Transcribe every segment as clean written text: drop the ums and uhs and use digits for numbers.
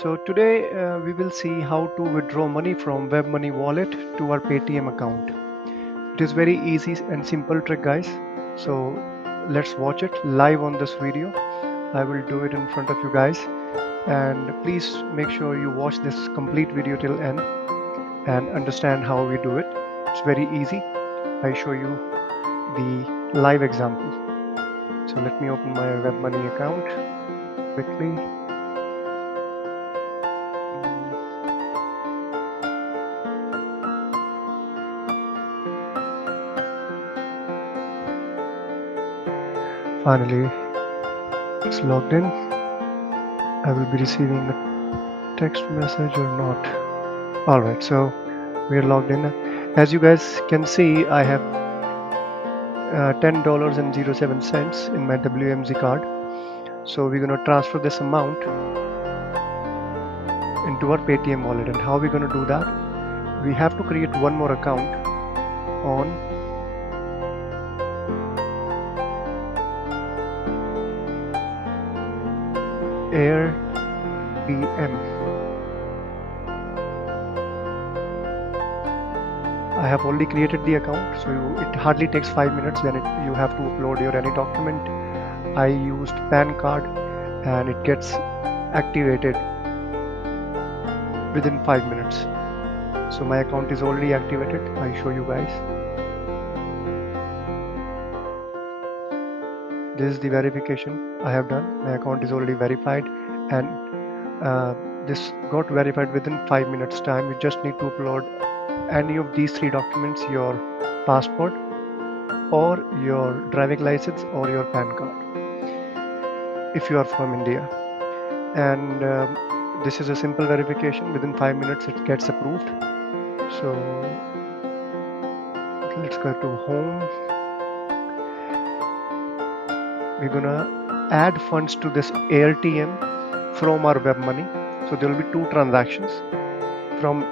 So today we will see how to withdraw money from Webmoney wallet to our Paytm account. It is very easy and simple trick, guys. So let's watch it live on this video. I will do it in front of you guys, and please make sure you watch this complete video till end and understand how we do it. It's very easy. I show you the live example. So let me open my Webmoney account quickly. Finally, it's logged in. I will be receiving a text message or not. Alright, so we are logged in. As you guys can see, I have $10.07 in my WMZ card. So we're gonna transfer this amount into our Paytm wallet. And how we're gonna do that? We have to create one more account on AirTM. I have already created the account, so it hardly takes 5 minutes. Then you have to upload your any document. I used PAN card and it gets activated within 5 minutes. So my account is already activated. I show you guys. This is the verification I have done. My account is already verified, and this got verified within 5 minutes time. You just need to upload any of these three documents: your passport or your driving license or your PAN card if you are from India. And this is a simple verification. Within 5 minutes it gets approved. So let's go to home. We're gonna add funds to this AirTM from our Webmoney. So there will be two transactions. From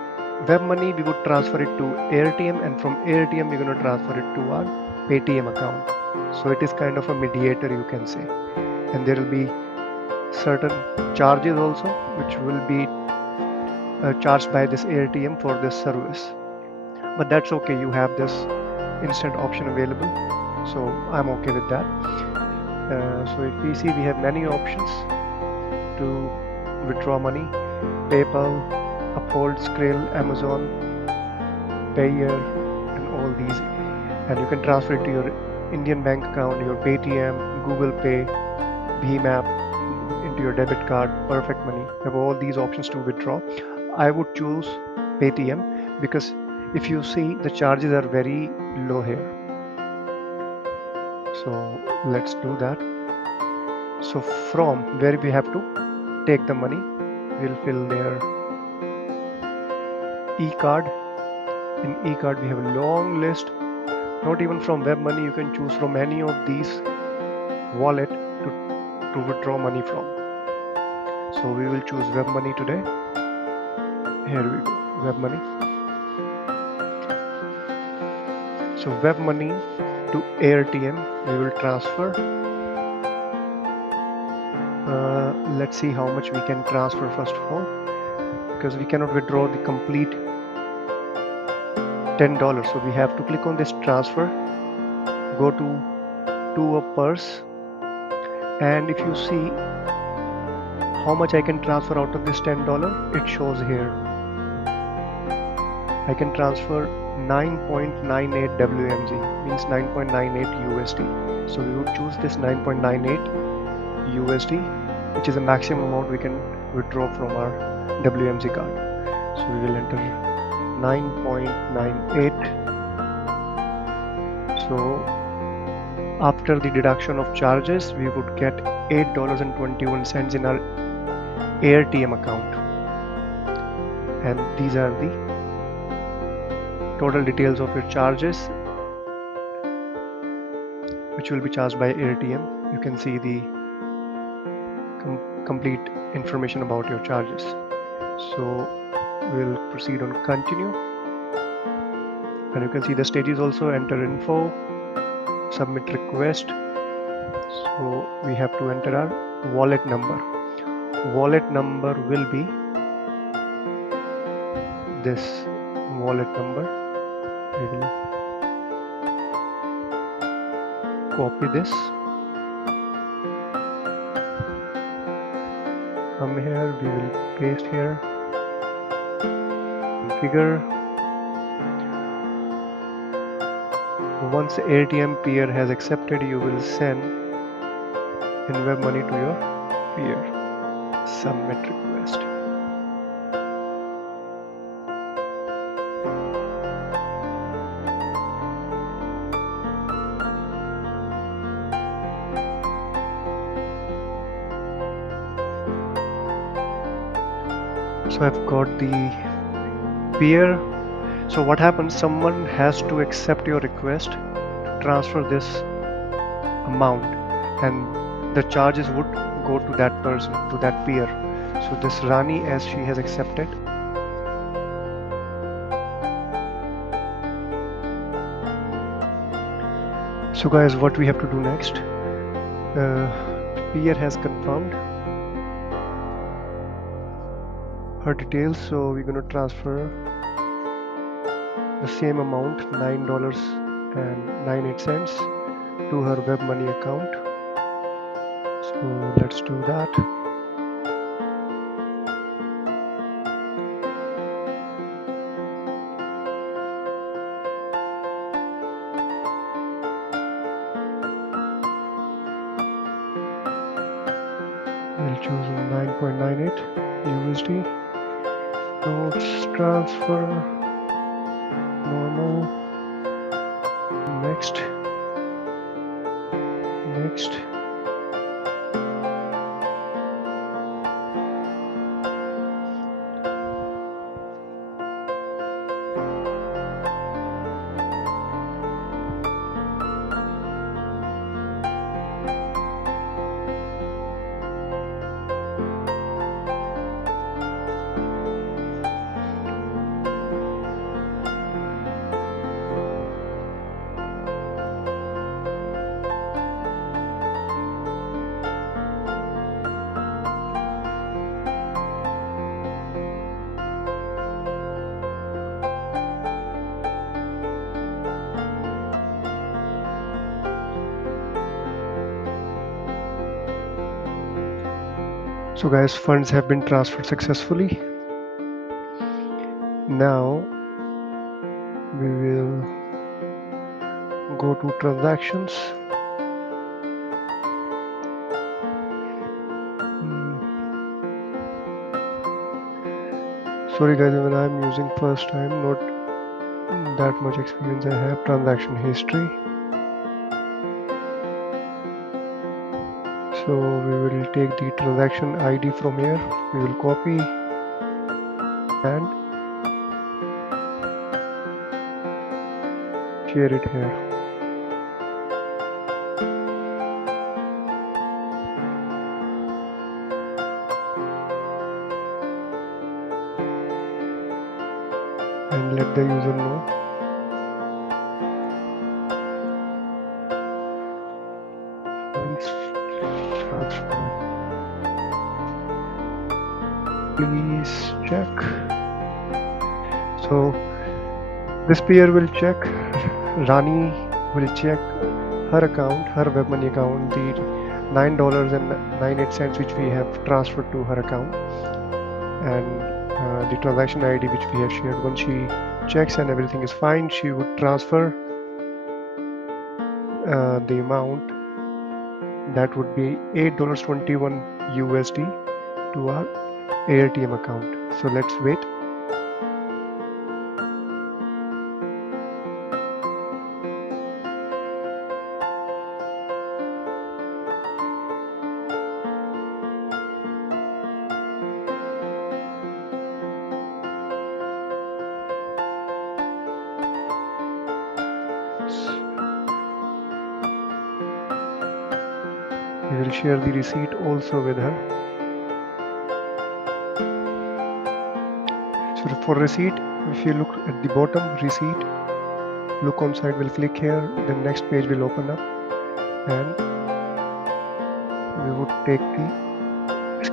Webmoney we would transfer it to AirTM, and from AirTM we're gonna transfer it to our Paytm account. So it is kind of a mediator, you can say. And there will be certain charges also which will be charged by this AirTM for this service. But that's okay, you have this instant option available, so I'm okay with that. So if we see, we have many options to withdraw money: PayPal, Uphold, Skrill, Amazon, Payer, and all these. And you can transfer it to your Indian bank account, your Paytm, Google Pay, Bhim app, into your debit card, Perfect Money. You have all these options to withdraw. I would choose Paytm because if you see, the charges are very low here. So let's do that. So from where we have to take the money, we'll fill their e-card. In e-card we have a long list. Not even from Webmoney, you can choose from any of these wallet to withdraw money from. So we will choose Webmoney today. Here we go, Webmoney. So Webmoney to AirTM we will transfer. Let's see how much we can transfer first of all, because we cannot withdraw the complete $10. So we have to click on this transfer, go to a purse, and if you see how much I can transfer out of this $10, it shows here. I can transfer 9.98 WMZ, means 9.98 USD. So we would choose this 9.98 USD, which is the maximum amount we can withdraw from our WMZ card. So we will enter 9.98. So after the deduction of charges, we would get $8.21 in our AirTM account. And these are the total details of your charges which will be charged by AirTM. You can see the complete information about your charges. So we'll proceed on continue, and you can see the stages also: enter info, submit request. So we have to enter our wallet number. wallet number will be this wallet number. We will copy this, come here, we will paste here, configure. Once ATM peer has accepted, you will send in Webmoney to your peer. Submit request. So I've got the peer. So what happens? Someone has to accept your request to transfer this amount, and the charges would go to that person, to that peer. So this Rani, as she has accepted, so guys, what we have to do next? Peer has confirmed her details, so we're going to transfer the same amount, $9.98, to her Webmoney account. So let's do that. We'll choose 9.98 USD. Notes transfer, normal, next, next. So guys, funds have been transferred successfully. Now we will go to transactions. Sorry guys, when I'm using first time, not that much experience I have. Transaction history. So we will take the transaction ID from here. We will copy and share it here. And let the user know. Please check. So this peer will check, Rani will check her account, her Webmoney account, the $9.98 which we have transferred to her account, and the transaction ID which we have shared. Once she checks and everything is fine, she would transfer the amount, that would be $8.21 USD to our AirTM account. So let's wait. We will share the receipt also with her. So for receipt, if you look at the bottom, receipt, look on side, we'll click here, the next page will open up, and we would take the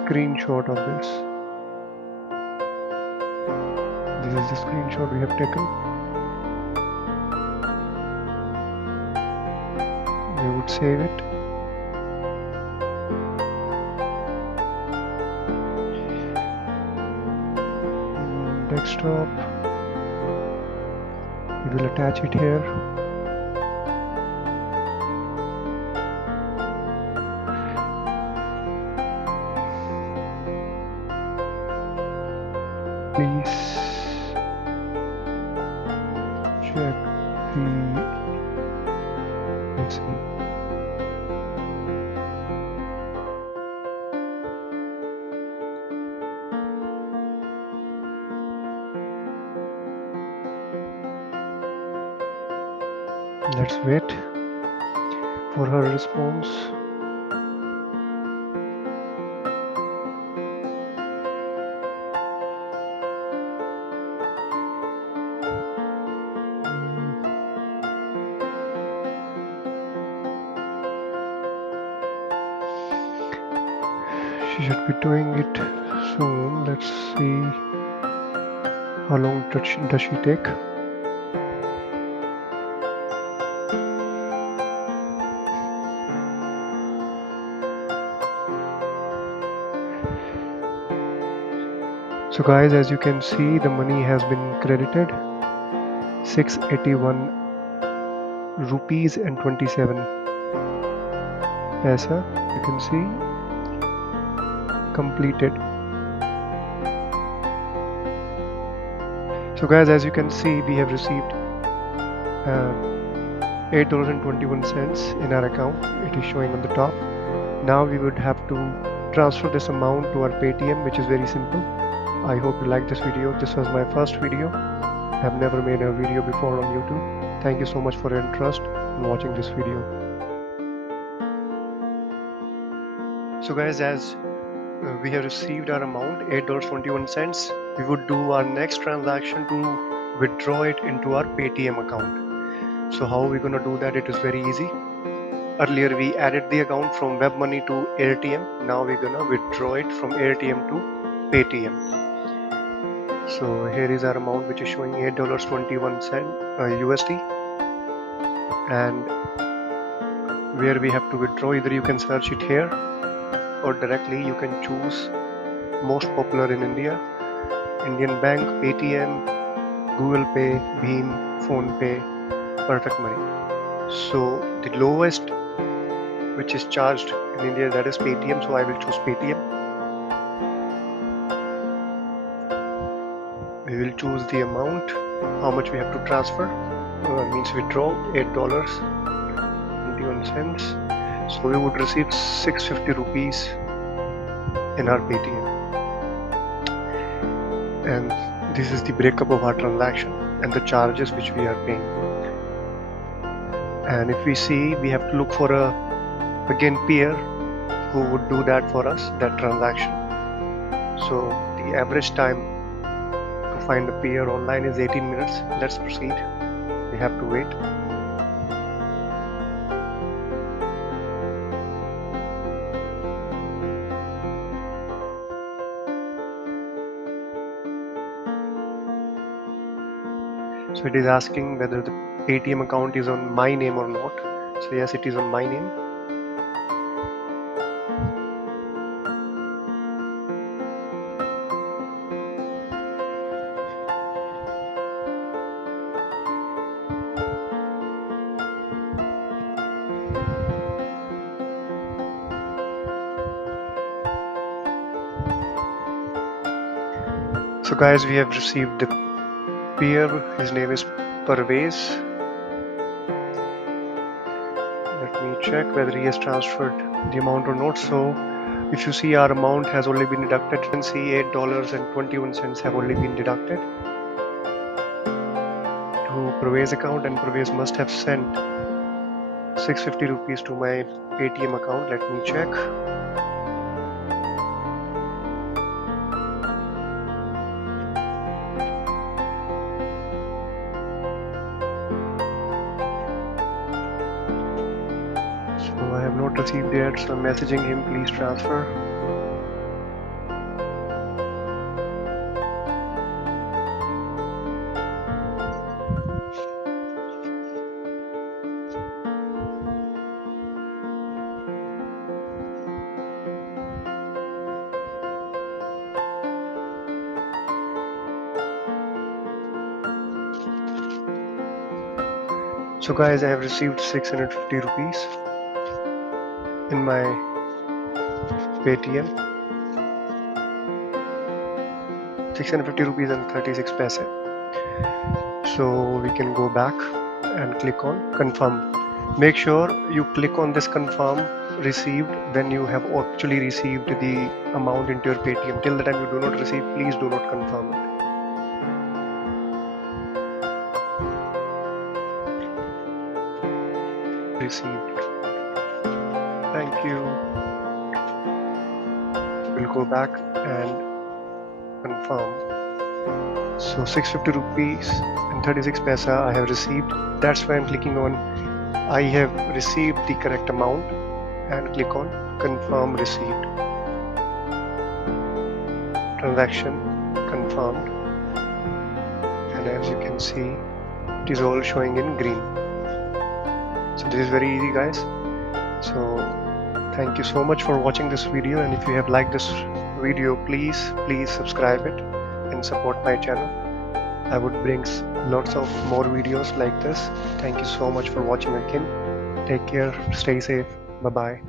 screenshot of this. This is the screenshot we have taken. We would save it. Desktop. We will attach it here. Please check the, let's see. Let's wait for her response. She should be doing it soon. Let's see how long does she take. So guys, as you can see, the money has been credited 681 rupees and 27 paisa. You can see completed. So guys, as you can see, we have received $8.21 in our account. It is showing on the top. Now we would have to transfer this amount to our Paytm, which is very simple. I hope you like this video. This was my first video. I have never made a video before on YouTube. Thank you so much for your interest in watching this video. So guys, as we have received our amount, $8.21, we would do our next transaction to withdraw it into our Paytm account. So how are we gonna do that? It is very easy. Earlier we added the account from Webmoney to AirTM. Now we're gonna withdraw it from AirTM to Paytm. So here is our amount, which is showing $8.21 USD, and where we have to withdraw, either you can search it here or directly you can choose most popular in India: Indian Bank, Paytm, Google Pay, Bheem, Phone Pay, Perfect Money. So the lowest which is charged in India, that is Paytm, so I will choose Paytm. We will choose the amount, how much we have to transfer, means withdraw $8.21. So we would receive 650 rupees in our Paytm. And this is the breakup of our transaction and the charges which we are paying. And if we see, we have to look for a peer who would do that for us, that transaction. So the average time to find a peer online is 18 minutes. Let's proceed. We have to wait. So it is asking whether the Paytm account is on my name or not. So yes, it is on my name. So guys, we have received the peer. His name is Parvez. Let me check whether he has transferred the amount or not. So if you see, our amount has already been deducted. You can see $8.21 have already been deducted to Parvez account, and Parvez must have sent 650 rupees to my Paytm account. Let me check. So I have not received yet, so I'm messaging him, please transfer. So guys, I have received 650 rupees in my Paytm. 650 rupees and 36 paise. So we can go back and click on confirm. Make sure you click on this confirm received when you have actually received the amount into your Paytm. Till the time you do not receive, please do not confirm it. Received. Thank you. We'll go back and confirm. So 650 rupees and 36 paisa I have received. That's why I'm clicking on I have received the correct amount and click on confirm received. Transaction confirmed, and as you can see it is all showing in green. So this is very easy guys. So thank you so much for watching this video, and if you have liked this video, please subscribe it and support my channel. I would bring lots of more videos like this. Thank you so much for watching again. Take care, stay safe, bye bye.